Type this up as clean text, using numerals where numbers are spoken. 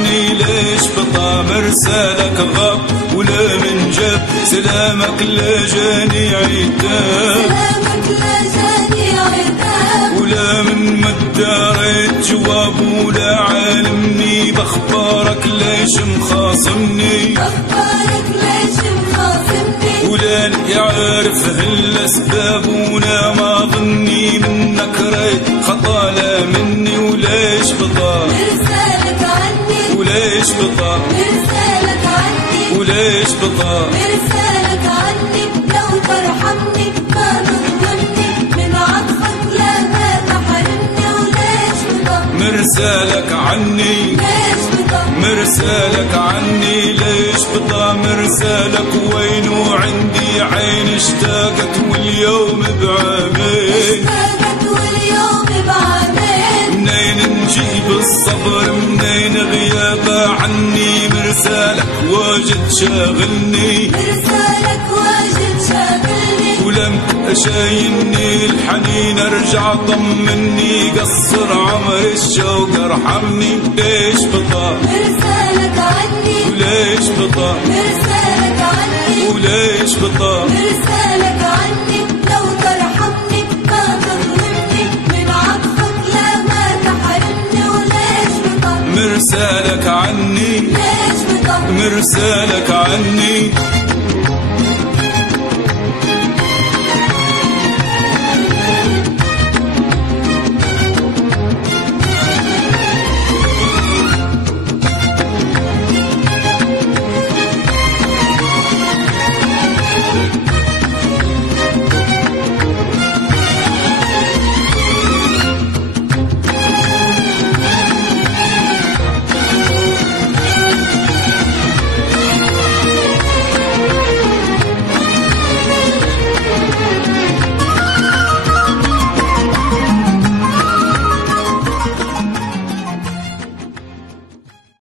ليش بطا مرسالك غاب ولا من جاب سلامك لجاني عتاب ولا من مداريت جواب ولا عالمني بأخبارك ليش مخاصمني ولا يعرف هالأسباب ولا ما ظني منك ريت خطا لا مني وليش بطا وليش بطا وليش بطا مرسالك عني لو ترحمني ما تظلمني من عطفك لا ما تحرمني وليش بطا مرسالك عني ليش بطا مرسالك عني ليش بطا مرسالك وينو عندي عين اشتاقت واليوم بعامين منين نجيب الصبر منين غيابه عني مرسالك واجد شاغلني ولم شايلني الحنين ارجع طمني قصر عمر الشوق ارحمني ليش بطا مرسالك عني وليش بطا مرسالك عني وليش بطا مرسالك عني لو ترحمني ما تظلمني من عطفك لا ما تحرمني وليش بطا مرسالك عني ليش بطا مرسالك عني